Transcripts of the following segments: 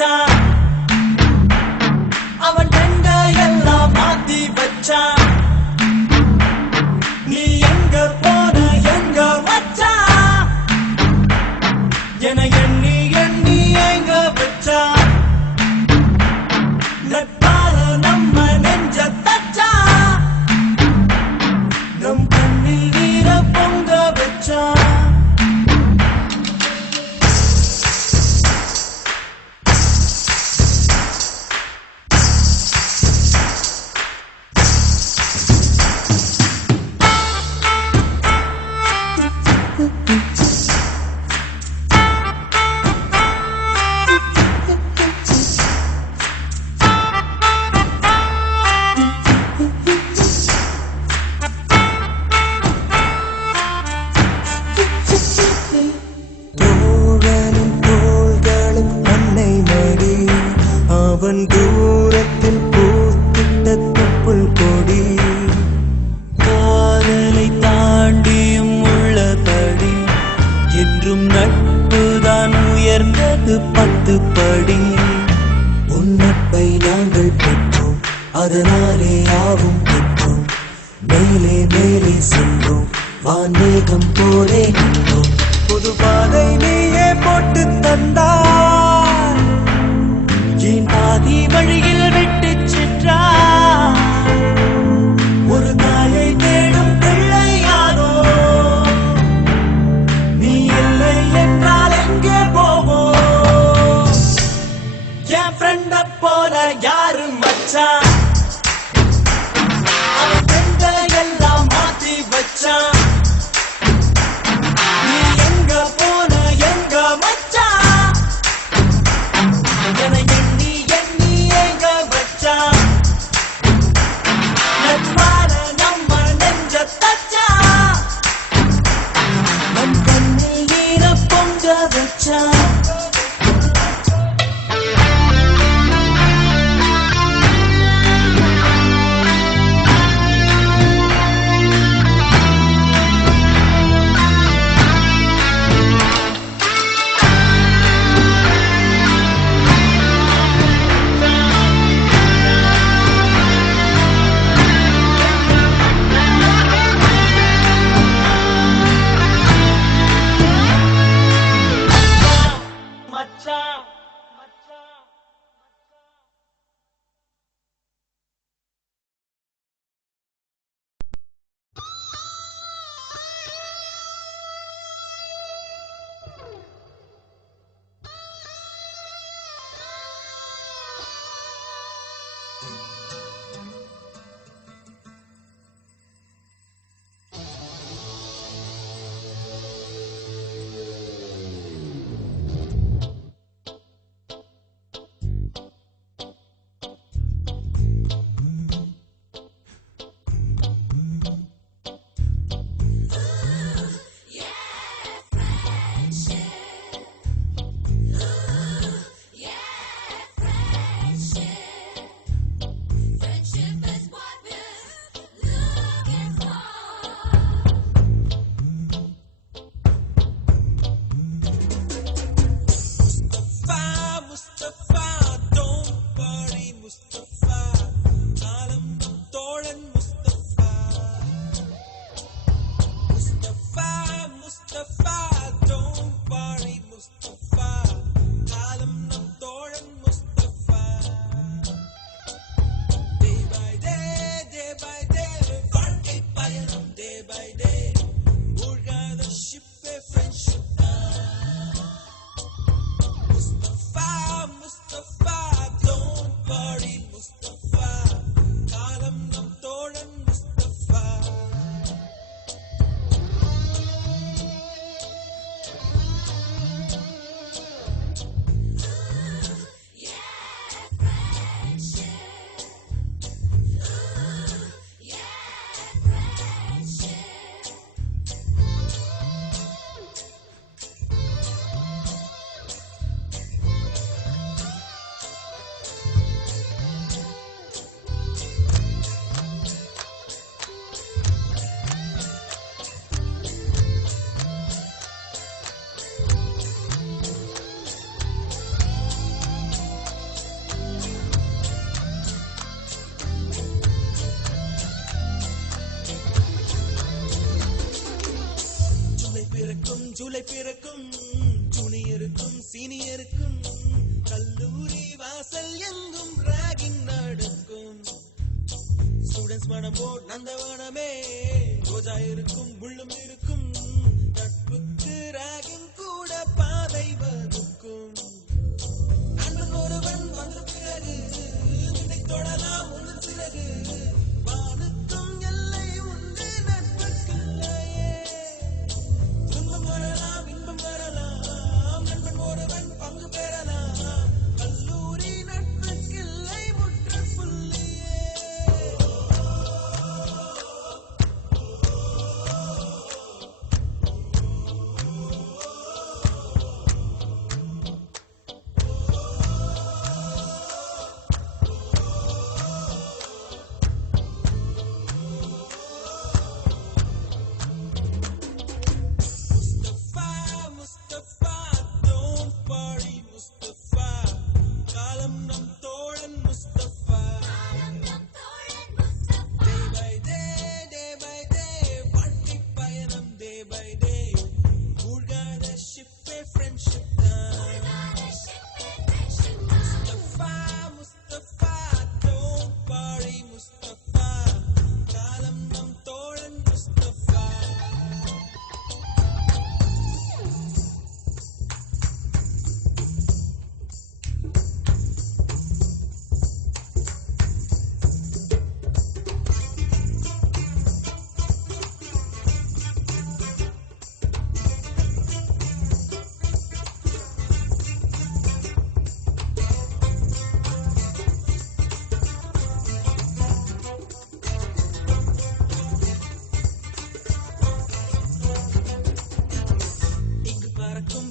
மச்சான் அவன் கண்ட எல்லாம் மாத்தி வச்சான் நீ எங்க போன எங்க மச்சான் என எண்ணி எண்ணி எங்க வச்சான் நட்பால நம்ம நெஞ்ச தச்சான் நம் கண்ணில் நீர பொங்க வச்சான் அவன் தூரத்தில் பூத்திட்ட தொப்புள் கொடி காதலை தாண்டியும் உள்ளபடி என்றும் நட்புதான் உயர்ந்தது 10 படி உன்னப்பை நாங்கள் பெற்றோம் அதனாலே யாவும் பெற்றோம் மேலே மேலே சென்றோம் வான்மேகம் போலே நின்றோம் புது பாதை நீயே போட்டு தந்தாய் என் பாதி வழியில் விட்டு சென்றாய் ஒரு தாயை தேடும் பிள்ளையாரோ நீ இல்லை என்றால் எங்கே போவோம் என் ஃப்ரெண்ட போல யாரு மச்சான் அவன் ஃப்ரெண்ட எல்லாம் மாத்தி வச்சான் நீ எங்க போன எங்க மச்சான் என எண்ணி எண்ணி எங்க பிள்ளை பிறக்கும் ஜூனியருக்கும் சீனியருக்கும் கல்லூரி வாசல் எங்கும் ராகிங் நடக்கும் ஸ்டூடெண்ட்ஸ் மனமோ நந்தவனமே ரோஜா இருக்கும் முள்ளும் இருக்கும் நட்புக்கு ராகிங் கூட பாதை வகுக்கும் நண்பன் ஒருவன் வந்த பிறகு உன்னை தொடலாம் உன் சிறகு வானுக்கும் எல்லை உண்டு நட்புக்குள்ளையே துன்பம் வரலாம் இன்பம் வரலாம் நண்பன் ஒருவன் பங்கு பெறலாம் கல்லூரி நட்புக்கில்லை முற்றுப்புள்ளியே Mustafa, don't worry, Mustafa. Kalam nam tholan Mustafa. Day by day, வாழ்க்கை பயணம் day by day. மூழ்காத ship-ஏ friendship தான். Mustafa, don't worry, Mustafa. காலம் நம் தோழன் Mustafa.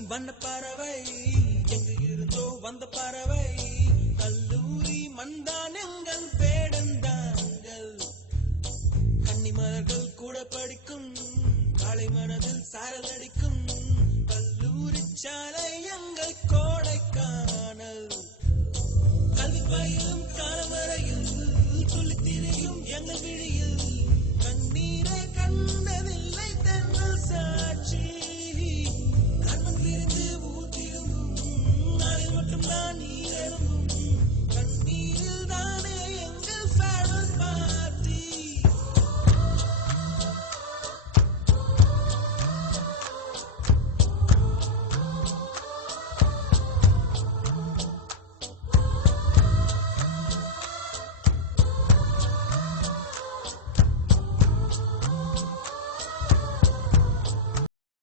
வண்ண பறவை எங்கு இருந்தோ வந்த பறவை கல்லூரி மண்தான் எங்கள் வேடந்தாங்கள் கன்னிமலர்கள் கூட படிக்கும் காலை மனதில் சாரல் அடிக்கும் கல்லூரி சாலை எங்கள் கோடைக்கானல் கல்வி பயிலும் காலவரையில் துள்ளி திரியும் எங்கள் விழியில் கண்ணீரை கண்டதில்லை